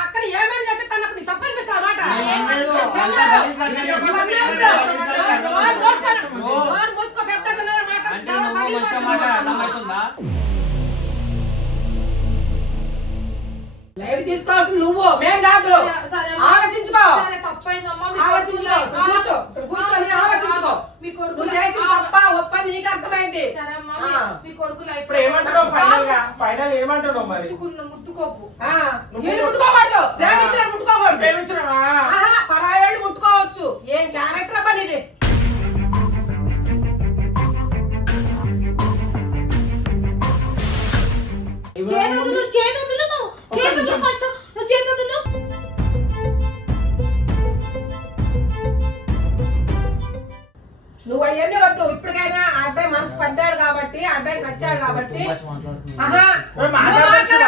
అక్కడ ఏమని చెప్పిస్తానప్పుడు తప్పని పెట్టామాట మూసుకో లైట్ తీసుకోవాల్సి నువ్వు మేం కాదు ఆలోచించుకో కూర్చొని ఆలోచించుకో నువ్వు చేసిన తప్ప ఒప్ప నీకు అర్థమైంది మీ కొడుకు ముట్టుకోకు ముట్టుకోకూడదు ప్రేమించడం ముట్టుకోకూడదు పరాయేళ్ళు ముట్టుకోవచ్చు ఏం క్యారెక్టర్ పని ఇది నువ్వు అవన్నీ వద్దు ఇప్పటికైనా ఆ అబ్బాయి మనసు పడ్డాడు కాబట్టి ఆ అబ్బాయికి నచ్చాడు కాబట్టి పైసలు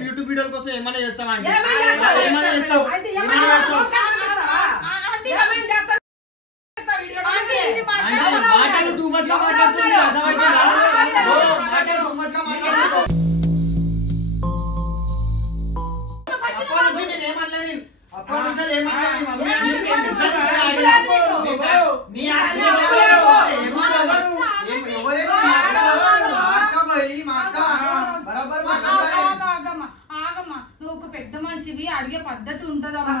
యూట్యూబ్ వీడియోల కోసం ఏమైనా చేస్తామంటే మాటలు టూ మచ్ గా మాట్లాడుతుంది మాటలు టూ మచ్ గా మాట్లాడుతుంది అప్పటి నుంచి నువ్వు ఒక పెద్ద మనిషివి అడిగే పద్ధతి ఉంటదమ్మా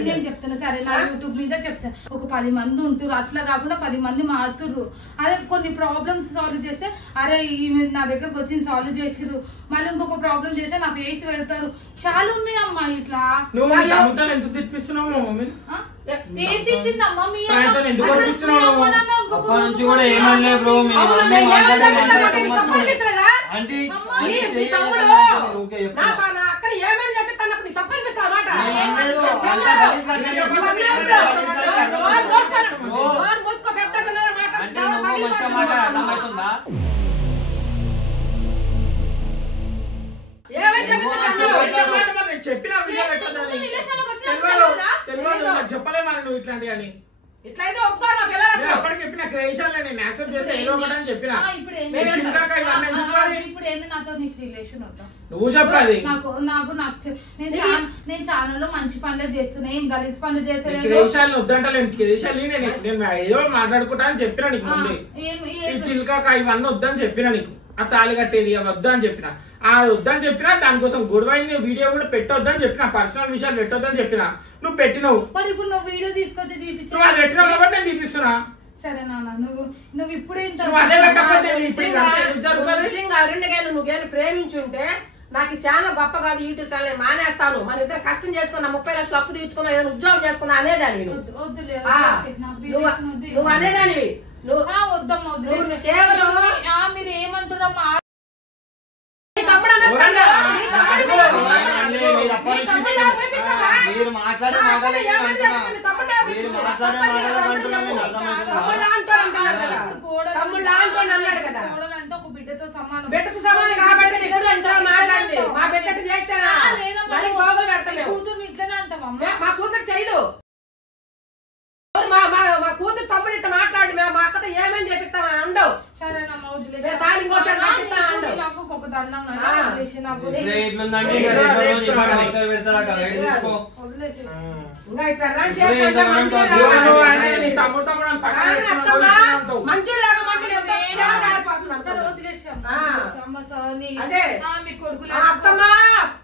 నేను చెప్తాను సరే నా యూట్యూబ్ మీద చెప్తాను ఒక 10 మంది ఉంటున్నారు అట్లా కాకుండా 10 మంది మారుతుర్రు అదే కొన్ని ప్రాబ్లమ్స్ సాల్వ్ చేస్తే అరే నా దగ్గరకు వచ్చి సాల్వ్ చేసిర్రు మళ్ళీ ఇంకొక ప్రాబ్లం చేస్తే నా ఫేస్ పెడతారు చాలా ఉన్నాయి అమ్మా ఇట్లా ఏం తింటుందమ్మా మీ అక్కడ ఏమని చెప్పిస్తానప్పుడు తప్పని పెట్టామాట మూసుకో చెప్పలేమని నువ్వు ఇట్లాంటి అని ఇట్లయితే అప్పటికి చెప్పిన క్రేషాలు నేను యాక్సెప్ట్ చేస్తే ఏదో ఒకటి అని చెప్పిన నువ్వు చెప్పాలి నేను ఛానల్లో మంచి పనులు చేస్తున్నా ఏం గలీజ్ పనులు చేస్తాను క్రేషాలు వద్దంటలేదు క్రేషాలు నేను ఏదో మాట్లాడుకుంటా అని చెప్పిన నీకు ముందు ఈ చిల్కాక ఇవన్నీ వద్దని చెప్పిన నీకు ఆ తాళి కట్టేది వద్దా అని చెప్పిన ఆ వద్దని చెప్పినా దానికోసం గొడవైంది వీడియో కూడా పెట్టొద్దని చెప్పిన పర్సనల్ విషయాలు పెట్టొద్దని చెప్పిన నువ్వు పెట్టినావు మరి ఇప్పుడు నువ్వు వీడియో తీసుకొచ్చి నువ్వు అది పెట్టినావు కాబట్టి నేను తీపిస్తున్నా సరే నాన్న నువ్వు ఇప్పుడే నువ్వేను ప్రేమించుంటే నాకు చాలా గొప్ప కాదు యూట్యూబ్ ఛానల్ మానేస్తాను మన ఇద్దరు కష్టం చేసుకున్నా 30 లక్షలు అప్పు తీసుకున్నా ఏదైనా ఉద్యోగం చేసుకున్నా అనేదానివి నువ్వు అనేదానివి నువ్వు కేవలం మీరు ఏమంటున్నామ్మా మీరు మాట్లాడే మాటలే అంటే ఒక బిడ్డతో సమానం కాబట్టి మా బిడ్డకు చేస్తానా కూతురు ఇట్లనే అంటావమ్మా మా కూతురు చేయదు మా కూతురు తమ్ముడు ఇట్లా మాట్లాడు మా అక్కతో ఏమని చెప్పిస్తామని అందవు సరేనమ్మా ఒక దండం అత్తమ్మా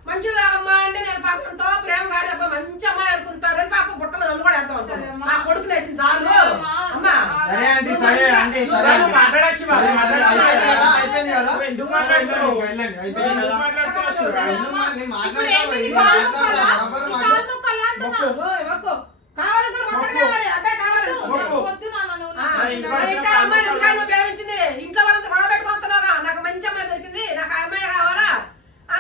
మంచులాగమ్మా అంటే నేను పాపంతో ప్రేమ కాదు మంచి అమ్మాయి అనుకుంటారని పాప బుట్టలు నన్ను కూడా వేద్దాం నా కొడుకు లేచింది చాలు అయిపోయింది కదా ఎందుకు మాట్లాడుతున్నావు కావాలనుకున్న మొక్కడు కావాలి, అబ్బాయి కావాలి. అమ్మాయి ఎందుకు ప్రేమించింది? ఇంట్లో వాళ్ళంతా గొడవ పెట్టుకుంటున్నావా? నాకు మంచి అమ్మాయి దొరికింది, నాకు ఆ అమ్మాయి కావాలా,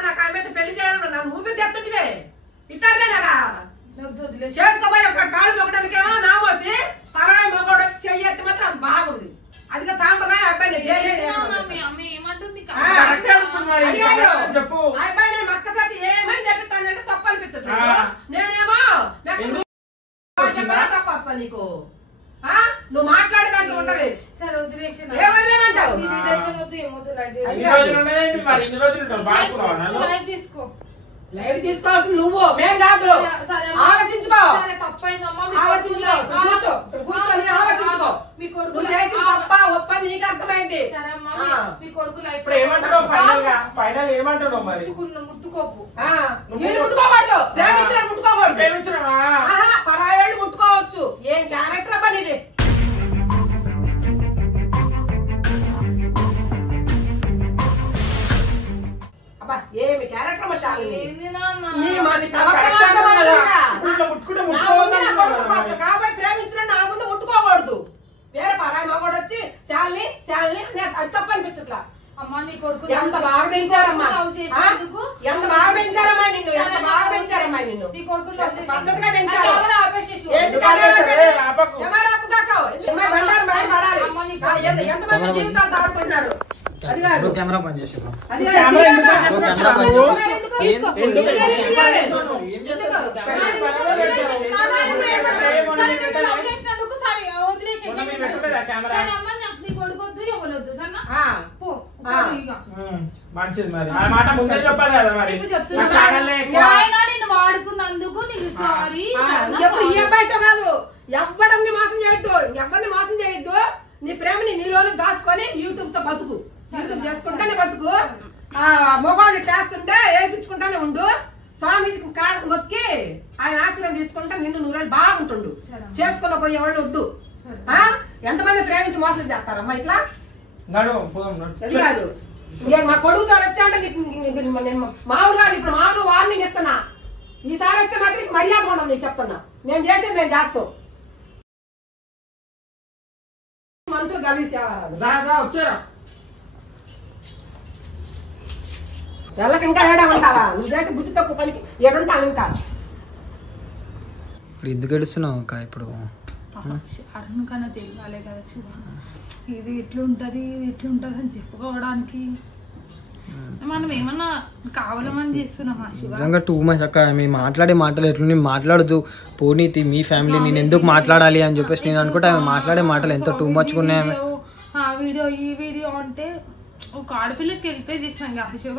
నాకు అమ్మాయితో పెళ్లి చేయాలని నన్ను ఊపిరి తెస్తుంటే ఇట్టాడేనారా చేసుకోబోయే కాళ్ళు మొక్కడానికేమో నామోసి పరాయి మొగోడు చెయ్యత్తి మాత్రం అది బాగుంది. అదిగా సాంప్రదాయం. అబ్బాయి అబ్బాయి నేను మక్క చేతి ఏమని చెప్పిస్తానంటే తప్పు అనిపించట్లేదు. నేనేమో తప్పు వస్తా నీకు. నువ్వు మాట్లాడేదానికి ఉంటది. ఏమంటావు? లైట్ తీసుకోవాల్సింది నువ్వు, మేం కాదు. ఆలోచించుకో, నువ్వు చేసిన తప్ప ఒప్ప నీకు అర్థమైంది. ముట్టుకోకూడదు, ప్రేమించడం ముట్టుకోకూడదు. పరాయి ముట్టుకోవచ్చు. ఏం క్యారెక్టర్ అబ్బా నీది? ఏమి క్యారెక్టర్ కాబట్టి ప్రేమించిన నా ముందు ముట్టుకోకూడదు. వేరే పరాయి మగోడు వచ్చి శాలిని శాలిని అది తప్పు అనిపించట్లా. ఎంత బాగా పెంచారమ్మా, ఎంత బాగా పెంచారమ్మా నిన్ను, ఎంత బాగా పెంచారమ్మా నిన్ను, పద్ధతిగా పెంచారు. ఎంతమంది జీవితాలు దాడుకుంటున్నాడు. కెమెరా పని చేసి మంచిది. మరి ఆ మాట ముందే చెప్పాలి కదా. మరి వాడుకున్నందుకు నీకు సారీ. ఎప్పుడు ఈ అబ్బాయితో కాదు, ఎవరిని మోసం చేయొద్దు, ఎవరిని మోసం చేయొద్దు. నీ ప్రేమని నీలోనే దాచుకొని యూట్యూబ్ తో బతుకు, యూట్యూబ్ చేసుకుంటానే బతుకు. మొగోళ్ళు చేస్తుంటే ఏర్పించుకుంటానే ఉండు. స్వామి కాళ్ళకు మొక్కి ఆయన ఆశీర్వాదం తీసుకుంటా నిన్ను నూరేళ్ళు బాగుంటుండు. చేసుకున్న పోయేవాళ్ళు వద్దు. ఎంతమంది ప్రేమించి మోసం చేస్తారమ్మా ఇట్లా? కాదు మా కొడుకుతో వచ్చా అంటే మామూలుగా ఇప్పుడు మామూలు వార్నింగ్ ఇస్తున్నా. ఈసారి వస్తే మాత్రం మర్యాద ఉండదు. నీకు చెప్తున్నా, మేము చేసేది మేము చేస్తాం. మనుషులు వచ్చారా వాళ్ళకి ఇంకా ఏడా ఉంటావా? నువ్వు చేసే బుద్ధి తక్కువ పనికి ఏడుంటావు ఇంకా. ఇప్పుడు ఎందుకు ఏడుస్తున్నావు అక్క? ఇప్పుడు అరుణ్ కన్నా తెలియాలే కదా శివ, ఇది ఎట్లుంటది ఇది ఎట్లుంటది అని చెప్పుకోవడానికి మనం ఏమన్నా కావాలమని చేస్తున్నామా శివ? నిజంగా టూ మచ్ అక్క. మేము మాట్లాడే మాటలు ఎట్లా మాట్లాడదు పోనీతి మీ ఫ్యామిలీ, నేను ఎందుకు మాట్లాడాలి అని చెప్పేసి నేను అనుకుంటే ఆమె మాట్లాడే మాటలు ఎంతో టూ మచ్ ఉన్నాయి. ఆ వీడియో ఈ వీడియో అంటే ఒక ఆడపిల్లకి వెళ్ళిపోయి చేసినాం కదా శివ.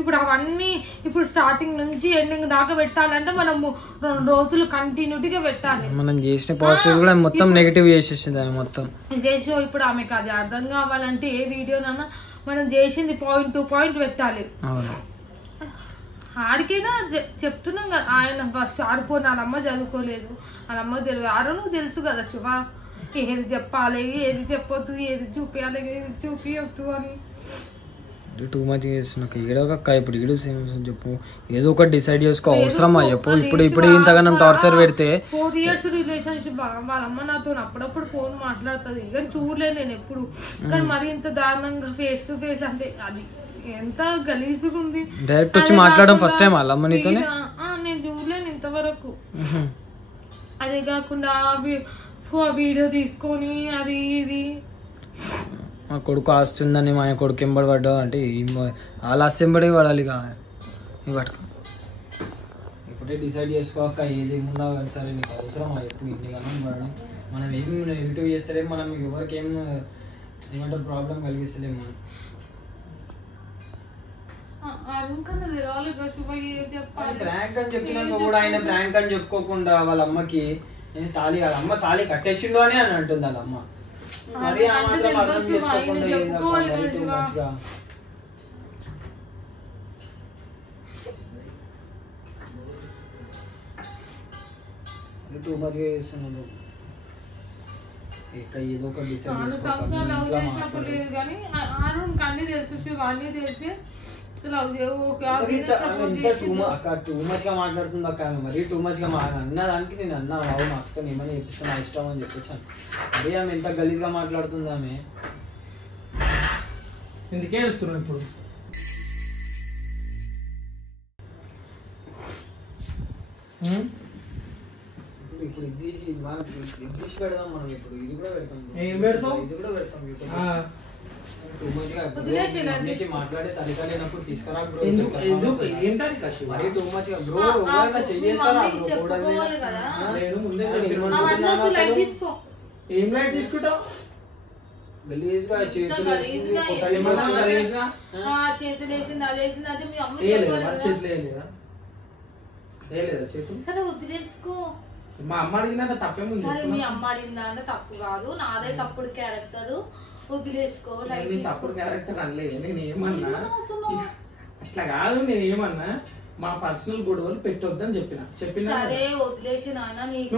ఇప్పుడు అవన్నీ ఇప్పుడు స్టార్టింగ్ నుంచి ఎండింగ్ దాకా పెట్టాలంటే మనము 2 రోజులు కంటిన్యూటీగా పెట్టాలి. మనం చేసిన పాజిటివ్ కూడా మొత్తం నెగిటివ్ చేసేసింది ఆమె మొత్తం. చేసో ఇప్పుడు ఆమెకు అది అర్థం కావాలంటే ఏ వీడియోనన్నా మనం చేసింది పాయింట్ టు పాయింట్ పెట్టాలి. ఆడికైనా చెప్తున్నాం కదా, ఆయన షార్పోని వాళ్ళమ్మ చదువుకోలేదు, వాళ్ళమ్మ తెలియదు. అరుణ్ తెలుసు కదా శివ, ఏది చెప్పాలి ఏది చెప్పొద్దు, ఏది చూపించాలి ఏది చూపించొద్దు అని. టూ మచ్ చేస్తున్నాక ఏడోక. ఇప్పుడు ఈడు చెప్పు, ఏదో ఒకటి డిసైడ్ చేసుకో. అవసరమా చెప్పు? ఇప్పుడు ఇంతగానం టార్చర్ పెడితే 4 years రిలేషన్షిప్. వాళ్ళమ్మ నాతో అప్పుడప్పుడు ఫోన్ మాట్లాడుతుంది కానీ చూడలేదు నేను ఎప్పుడు. కానీ మరి ఇంత దారుణంగా ఫేస్ టు ఫేస్ అంటే అది ఎంత గలీజుగా ఉంది. డైరెక్ట్ వచ్చి మాట్లాడడం ఫస్ట్ టైం వాళ్ళమ్మ నీతోనే? నేను చూడలేను ఇంతవరకు. అదే కాకుండా వీడియో తీసుకొని అది ఇది మా కొడుకు ఆస్తి ఉందని మా కొడుకు ఎంబడి పడ్డా అంటే వాళ్ళ ఆస్తి ఎంబడి పడాలి పట్టుకో. ఇప్పుడే డిసైడ్ చేసుకోక ఏది ఏమున్నా కానీ సరే నీకు అవసరం ఎప్పుడు ఇన్ని కానీ పడడం. మనం ఏమి నెగిటివ్ చేస్తలేము, మనం ఎవరికి ఏమంటారు ప్రాబ్లం కలిగిస్తలేము. ప్రాంక్ అని చెప్పినాక కూడా ఆయన ప్రాంక్ అని చెప్పుకోకుండా వాళ్ళ అమ్మకి వాళ్ళ అమ్మ తాళి కట్టేసిండు అని అంటుంది వాళ్ళ అమ్మ. మరి ఆ మాత్రం అర్థం చేసుకోకుండా టూ మచ్ గా చేస్తున్నాడు. ఏదో ఒక అన్ని తెలుసు శివాన్ని తెలిసి టూ మచ్ గా మాట్లాడుతుంది అక్క, మరి టూ మచ్ గా అన్నదానికి నేను అన్నా మా అక్కతో ఏమని చెప్పిస్తా నా ఇష్టం అని చెప్పొచ్చాను. మరి ఆమె ఎంత గలీజ్ గా మాట్లాడుతుంది ఆమె. ఎందుకే వస్తున్నాను ఇప్పుడు ఇప్పుడు ఇది పెడదాం మనం. ఇప్పుడు ఇది కూడా పెడతాం. ఏం పెడతాం? ఇది కూడా పెడతాం. మాట్లాడే తరిగా లేనప్పుడు తీసుకురా బ్రో. మరి టూ మచ్ గా బ్రో చెయ్యేస్తారా బ్రో? నేను ముందే ఏం లైట్ తీసుకుంటావు? గలీజ్ గా చేతులు వదిలేసుకో. మా అమ్మ అడిగిందంటే తప్పేముంది? మీ అమ్మ అడిగిందంటే తప్పు కాదు, నాదే తప్పుడు క్యారెక్టర్, వదిలేసుకో. తప్పుడు క్యారెక్టర్ అనలే, నేను ఏమన్నా అట్లా కాదు. నేను ఏమన్నా మా పర్సనల్ గొడవలు పెట్టొద్దని చెప్పిన. సరే వదిలేసి నాయన, నీకు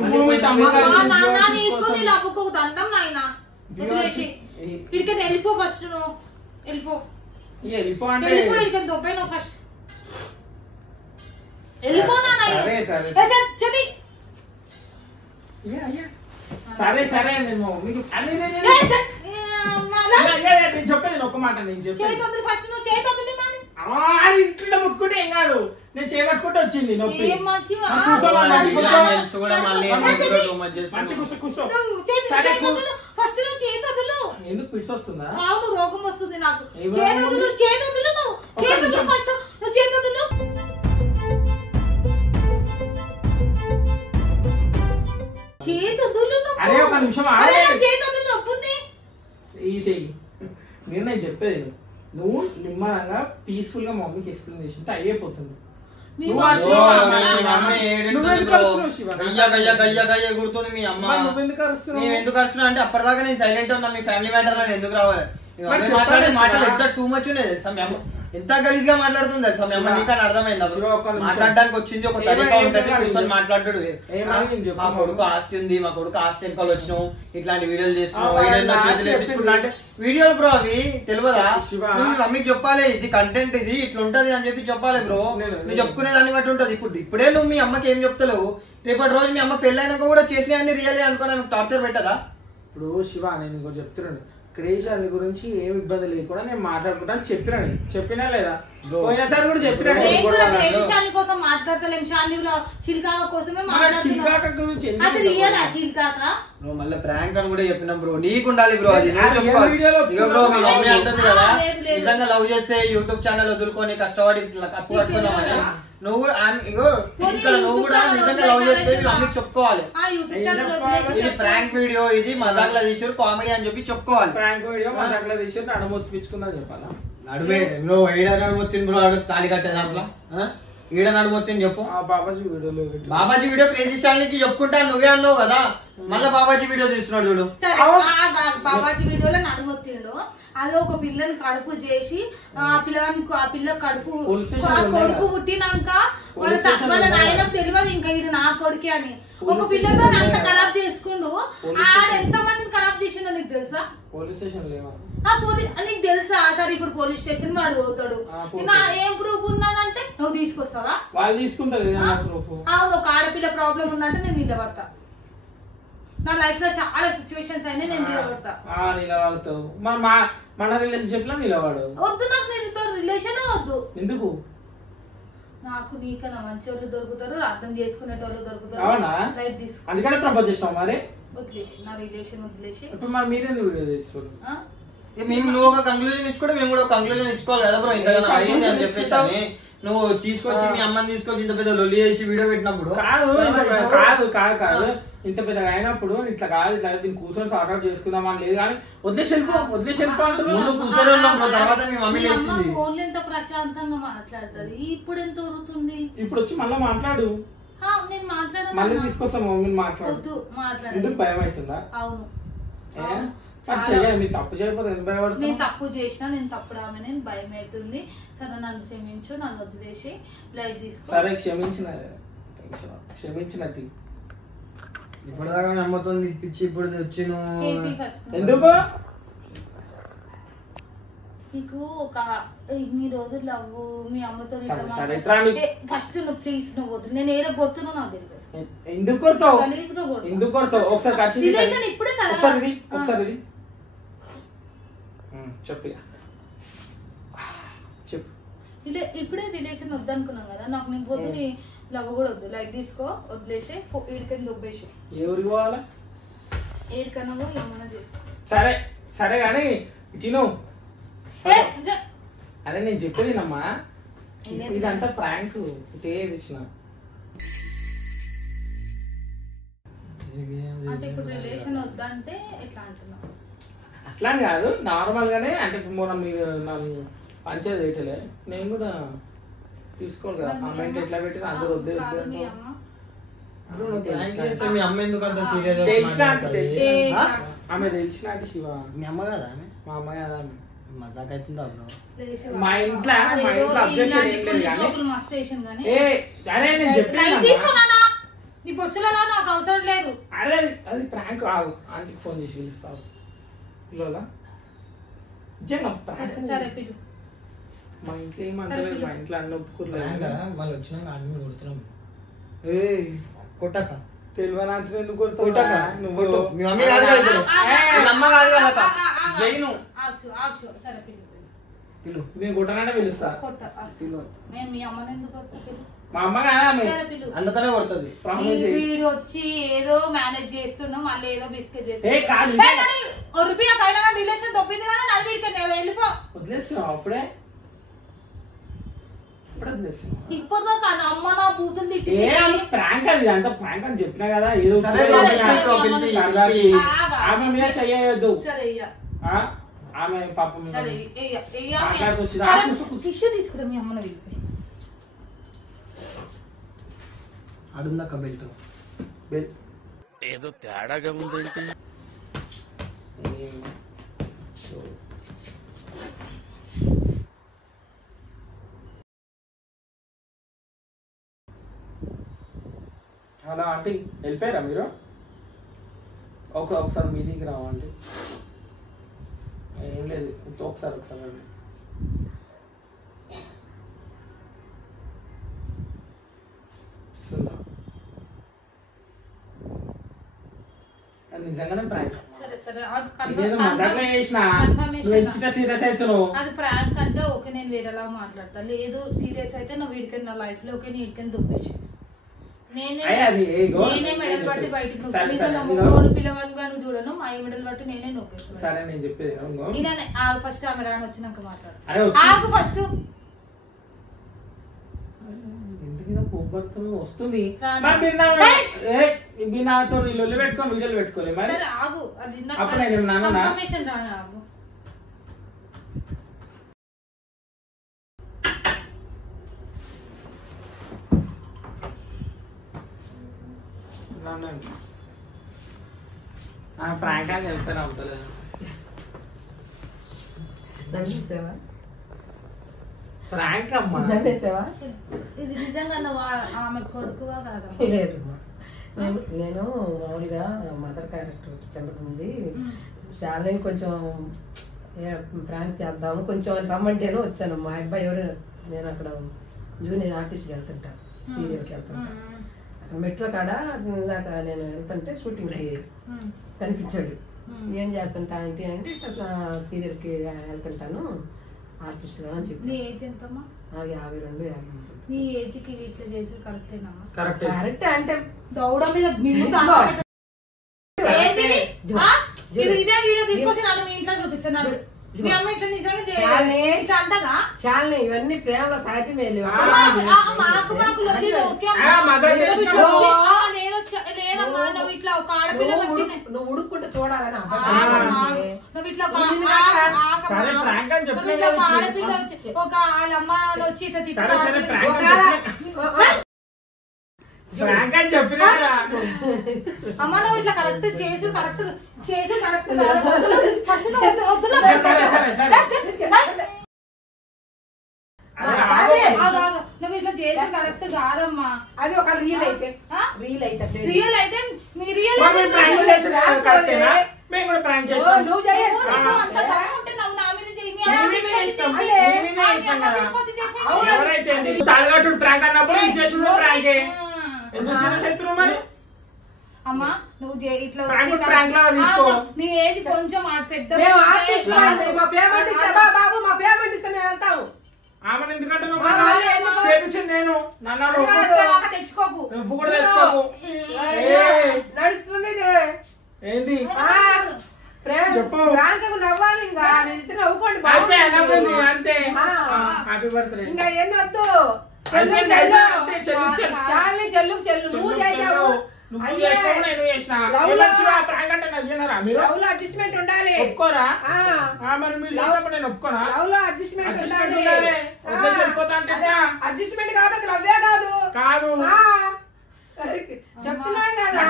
దండం నాయన, వదిలేసి ఇక్కడికి వెళ్ళిపో. ఫస్ట్ నువ్వు వెళ్ళిపో అంటే ఇక్కడికి దొబ్బాయి నువ్వు ఫస్ట్ వెళ్ళిపోనా. సరే సరే నేను చెప్పేది ఒక మాట. నేను చెప్పేది ఇంట్లో ముట్టుకుంటే ఏం కాదు, నేను చేయబట్టుకుంటే వచ్చింది నొప్పి. ఎందుకు పిట్స్ వస్తుందా? రోగం వస్తుంది నాకు. అరే ఒక నిమిషం ఈ చెయ్యి. నేను చెప్పేది నువ్వు నిమ్మలంగా పీస్ఫుల్ గా మమ్మీకి ఎక్స్ప్లెయిన్ చేసి అయిపోతుంది. ఎందుకు అరుస్తున్నా అంటే అప్పటిదాకా నేను సైలెంట్ ఉన్నా. మీ ఫ్యామిలీ మ్యాటర్ ఎందుకు రావాలి? మాట్లాడే మాటలు ఎంత టూ మచ్ ఉన్నాయి తెలుసా? ఎంత గలీజ్ గా మాట్లాడుతుంది తెలుసా? నీకని అర్థమైందా? మాట్లాడడానికి వచ్చింది ఒక తరీకా ఉంటుంది, మాట్లాడు. మా కొడుకు ఆస్తి ఉంది, మా కొడుకు ఆస్తి వెనకాల వచ్చినావు, ఇట్లాంటి వీడియోలు చేస్తున్నావు, అంటే వీడియోలు బ్రో అవి తెలియదా? మమ్మీకి చెప్పాలి ఇది కంటెంట్, ఇది ఇట్లా ఉంటది అని చెప్పి చెప్పాలి బ్రో. నువ్వు చెప్పుకునే దాన్ని బట్టి ఉంటది. ఇప్పుడే నువ్వు మీ అమ్మకి ఏం చెప్తలేవు, రేపటి రోజు మీ అమ్మ పెళ్ళైనాక కూడా చేసినా రియల్ అనుకో టార్చర్ పెట్టదా? ఇప్పుడు శివ నేను ఇంకో చెప్తున్నాను, క్రేజ్ అన్ని గురించి ఏమి ఇబ్బంది లేకుండా నేను మాట్లాడుకుంటాను చెప్పినా లేదా? పోయినసారి కూడా చెప్పినా. కోసం మాట్లాడతలేం, చిల్కాక కోసమే నువ్వు మళ్ళీ ప్రాంక్ అని కూడా చెప్పినాం బ్రో. నీకు ఉండాలి బ్రో అది. బ్రో మీ మమ్మీ అంటుంది కదా నిజంగా లవ్ చేస్తే యూట్యూబ్ ఛానల్ వదులుకొని కష్టపడి అప్పు కట్టుకుందామని. నువ్వు కూడా నిజంగా లవ్ చేస్తే మీ మమ్మీకి చెప్పుకోవాలి. ఇది ప్రాంక్ వీడియో, ఇది మజాక్ లా తీసారు, కామెడీ అని చెప్పి చెప్పుకోవాలి. ప్రాంక్ వీడియో మజాక్ లా తీసారు, నడుమొత్తిపించుకుందని చెప్పాలా? నడుమే బ్రో. ఏడ నడుమొత్తిని బ్రో అడుగు తాళి కట్టే దాంట్లో ఈడ నడుమొత్తిని చెప్పు. బాబాజీ వీడియోలో బాబాజీ వీడియో క్రేజీ ఛానల్ కి చెప్పుకుంటా నువ్వే అన్నావు కదా, మళ్ళీ బాబాజీ వీడియో తీస్తున్నాడు చూడు. బాబాజీ వీడియోలో నడుమొత్తిండు, అదే ఒక పిల్లని కడుపు చేసి ఆ పిల్ల కడుపు కొడుకు పుట్టినాక వాళ్ళ నాయనకు తెలియదు ఇంకా ఇది నా కొడుకే అని. ఒక పిల్లతో అంత ఖరాబ్ చేసుకుండు, ఆడ ఎంత మందిని ఖరాబ్ చేసిండో నీకు తెలుసా? పోలీస్ స్టేషన్ లేవా? నీకు తెలుసా? సరే ఇప్పుడు పోలీస్ స్టేషన్ వాడు పోతాడు, ఏం ప్రూఫ్ ఉందంటే నువ్వు తీసుకొస్తావా? వాళ్ళు తీసుకుంటారు. అవును, ఒక ఆడపిల్ల ప్రాబ్లం ఉందంటే నేను నిలబడతా. నా లైఫ్ లో చాలా సిచ్యువేషన్స్ అయినా నేను నిలబడతావు. మన రిలేషన్షిప్ లో నిలబడు. వద్దు, నాకు నీతో రిలేషన్ వద్దు. ఎందుకు? నాకు నీకన్నా మంచి వాళ్ళు దొరుకుతారు, అర్థం చేసుకునేటోళ్ళు దొరుకుతారు. లైట్ తీసుకో. అందుకనే ప్రపోజ్ చేస్తావు. మరి వదిలేసి నా రిలేషన్ వదిలేసి ఇప్పుడు మరి మీరేందుకు వీడియో తీసుకోరు? మేము నువ్వు ఒక కంక్లూజన్ ఇచ్చుకుంటే మేము కూడా ఒక కంక్లూజన్ ఇచ్చుకోవాలి కదా బ్రో. ఇంతగా అయ్యింది అని చెప్పేసి నువ్వు తీసుకొచ్చి మీ అమ్మని తీసుకొచ్చి ఇంత పెద్ద లొల్లి చేసి వీడియో పెట్టినప్పుడు కాదు ఇంత పెద్దగా అయినప్పుడు ఇట్లా కాదు, ఇట్లా దీన్ని కూర్చొని సార్ట్ అవుట్ చేసుకుందాం అని లేదు కానీ వదిలేసి వెళ్ళిపో ముందు కూర్చొని ఉన్నాం తర్వాత మీ మమ్మీ చేసింది. ఫోన్లో ఎంత ప్రశాంతంగా మాట్లాడుతుంది, ఇప్పుడు ఎంత ఉరుతుంది. ఇప్పుడు వచ్చి మళ్ళీ మాట్లాడు. నేను మాట్లాడాను, మళ్ళీ తీసుకొస్తాం మమ్మీని మాట్లాడు. ఎందుకు భయం అవుతుందా? అవును, తప్పు చేయకపోతే నేను తప్పు చేసినా నేను తప్పుడు ఆమె నేను భయం అవుతుంది. సరే నన్ను క్షమించు, నన్ను వదిలేసి లైట్ తీసుకో. సరే క్షమించినది. ఇప్పటిదాకా అమ్మతో పిచ్చి ఇప్పుడు వచ్చి ఎందుకు నీకు ఒక ఇన్ని రోజులు లవ్వు మీ అమ్మతో ఫస్ట్ నువ్వు ప్లీజ్ నువ్వు వద్దు. నేను ఏదో కొడుతున్నా నాకు తెలియదు. ఎందుకు కొడతావు? గలీజ్గా కొడతావు. ఎందుకు కొడతావు? ఒకసారి రిలేషన్ ఇప్పుడే కదా. ఒకసారి చెప్పు ఇప్పుడే రిలేషన్ వద్దనుకున్నాం కదా. నాకు నీకు వద్దు, నీ లవ్ కూడా వద్దు. లైట్ తీసుకో, వదిలేసి ఈడికని దుబ్బేసి ఎవరికి పోవాలా? ఏడికన్నా కూడా ఏమన్నా చేసుకో. సరే సరే కానీ తిను. అదే నేను చెప్పేదినమ్మా, ఇదంతా ప్రాంక్ ఇదే విషయం. అంటే ఇప్పుడు రిలేషన్ వద్దంటే ఎట్లా అంటున్నావు? అట్లా కాదు, నార్మల్ గానే. అంటే మొన్న మీరు నన్ను పంచాయతీ పెట్టలే, నేను కూడా తీసుకోవాలి కదా. అమ్మాయికి ఎట్లా పెట్టినా అందరూ వద్దే మీ అమ్మ ఎందుకు అంత సీరియస్? ఆమె తెలిసినట్టు శివ. మీ అమ్మ కదా ఆమె? మా అమ్మ కదా. మజాక్ అవుతుందా బ్రో? మా ఇంట్లో అబ్జెక్షన్ ఏం లేదు కానీ అరే నేను చెప్పాను నీ బొచ్చులలో నాకు అవసరం లేదు. అరే అది ప్రాంక్. ఆగు, ఆంటీకి ఫోన్ చేసి పిలుస్తావు పిల్లలా. సరే పిలు. మా ఇంట్లో ఏమంటలేదు, మా ఇంట్లో అన్ని ఒప్పుకోలేదు. వాళ్ళు వచ్చినాక అన్ని కొడుతున్నాం. ఏ కొట్టక తెలియనంటే ఎందుకు కొడతావు? నువ్వు మీ మమ్మీ కాదు కదా, అమ్మ కాదు కదా. జైను సరే పిలు. పిలు. నేను కొట్టనంటే పిలుస్తా. నేను మీ అమ్మని ఎందుకు కొడతా? మా అమ్మ కదా అందుకనే కొడుతుంది. వీడు వచ్చి ఏదో మేనేజ్ చేస్తున్నాం, మళ్ళీ ఏదో బిస్కెట్ చేస్తాం. రిలేషన్ తప్పింది కదా, నన్ను వీడికి వెళ్ళిపో. వదిలేస్తున్నావు అప్పుడే? ఇప్పటిదాకా అమ్మ నా బూతులు తిట్టి ప్రాంక్ అది, అంత ప్రాంక్ అని చెప్పినా కదా. ఏదో ఆమె మీద చెయ్యొద్దు. ఆమె పాపం టిష్యూ తీసుకుంటా మీ అమ్మను వెళ్ళిపోయి. అడుందక్క బెల్ట్ ఏదో తేడాగా ఉందేంటి? హలో ఆంటీ, వెళ్ళిపోయారా మీరు? ఒకసారి మీదికి రావండి. ఏం లేదు, ఒకసారి రండి. నిజంగానే ప్రాంక్. సీరియస్ అవుతున్నావు. అది ప్రాంక్ అంటే ఓకే, నేను వేరేలా మాట్లాడతా. లేదు సీరియస్ అయితే నువ్వు వీడికని నా లైఫ్ లో ఓకే, నీ వీడికని దుబ్బేసి నేనే మెడల్ బట్టి బయటకు పిల్లవాడిని చూడను. మా మెడల్ బట్టి నేనే నొక్కేస్తాను. సరే నేను చెప్పేది ఫస్ట్ ఆమె రాని వచ్చినాక మాట్లాడు. ఆగు ఫస్ట్. వస్తుంది నాతో లొల్లి పెట్టుకొని వీడియోలు పెట్టుకోలే మరి. ఆగు, అది అప్పుడు నేను నాన్న ఆగు. ప్రాంక్ అని చెప్తాను అవుతలేదు. ప్రాంక్ అమ్మా. ఇది నిజంగా ఆమె కొడుకువా కాదా? లేదు, నేను మామూలుగా మదర్ క్యారెక్టర్ చెందుతుంది. శాలిని కొంచెం ప్రాంక్ చేద్దాము కొంచెం అని రమ్మంటేనే వచ్చాను. మా అబ్బాయి ఎవరు, నేను అక్కడ జూనియర్ ఆర్టిస్ట్కి వెళ్తుంటా, సీరియల్కి వెళ్తుంటా. మెట్రో కాడ ఇందాక నేను వెళ్తుంటే షూటింగ్కి కనిపించాడు. ఏం చేస్తుంటా అంటే ఇట్లా సీరియల్కి వెళ్తుంటాను ఆర్టిస్ట్ గా అని చెప్పి. నీ ఏజ్ ఎంతమ్మా? నాకు 52, 53. నీ ఏజ్ కి ఇట్లా చేసి కరెక్టేనమ్మా? కరెక్ట్ అంటే దౌడ మీద ఇదే వీడియో తీసుకొచ్చి నన్ను మీ ఇంట్లో చూపిస్తున్నాడు. మీ అమ్మ ఇట్లా నిజంగా ఇట్లా అంటదా? చాలని ఇవన్నీ ప్రేమలో సహజమే. నువ్వు ఉడుక్కుంటే చూడాలని నువ్వు ఇట్లా ఆడపిల్ల వచ్చి ఒక వాళ్ళ అమ్మ వచ్చి ఇట్లా అమ్మ నువ్వు ఇట్లా కరెక్ట్ చేసి కరెక్ట్ నువ్వు ఇట్లా చేసి కరెక్ట్ కాదమ్మా. అది ఒక రియల్ అయితే రియల్ అయితే నువ్వు ఉంటే నువ్వు నా మీద చేయి. ఎవరైతే తాళగట్టుడు ప్రాంక్ అన్నప్పుడు ఇచ్చేసుడు ప్రాంకే ఎందుకు శత్రువు మరి అమ్మా నువ్వు ఇట్లా ప్రాంక్ లాగా తీసుకో నీ ఏజ్ కొంచెం పెద్ద ఆమెను ఎందుకంటే చేపించింది నేను నన్ను తెచ్చుకోకు నువ్వు కూడా తెచ్చుకోకు నడుస్తుంది ఏంది చెప్పు నవ్వాలి ఇంకా నవ్వుకోండి అంతే హ్యాపీ బర్త్డే ఇంకా ఎన్నొద్దు చెల్లు చెల్లు నువ్వు చేసావు అడ్జస్ట్మెంట్ ఉండాలి ఒప్పుకోరా మరి మీరు చేసినప్పుడు నేను ఒప్పుకోనా అడ్జస్ట్మెంట్ కాదు అది లవ్వే కాదు కాదు చెప్తున్నాం కదా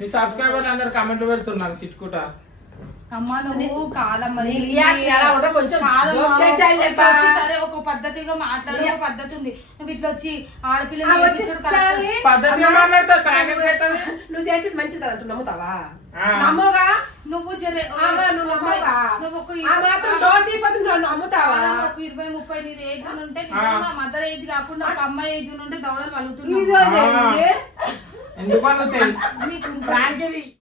మీ సబ్స్క్రైబర్లు అందరు కామెంట్లు పెడుతున్నారు తిట్టుకుంటా అమ్మా నువ్వు కాదమ్మా సరే ఒక పద్ధతిగా మాట్లాడే ఒక పద్ధతి ఉంది నువ్వు ఇట్లా వచ్చి ఆడపిల్ల పద్ధతిగా మాట్లాడతా నువ్వు చేసేది మంచిది అంటూ నమ్ముతావా నమ్మవుగా నువ్వు నమ్ముతావా ఒక 20-30 నీ ఏజ్ ఉంటే నిజంగా మదర్ ఏజ్ కాకుండా ఒక అమ్మాయి ఏజ్ ఉంటే దవడలు వలుగుతున్నావు ఎందుకు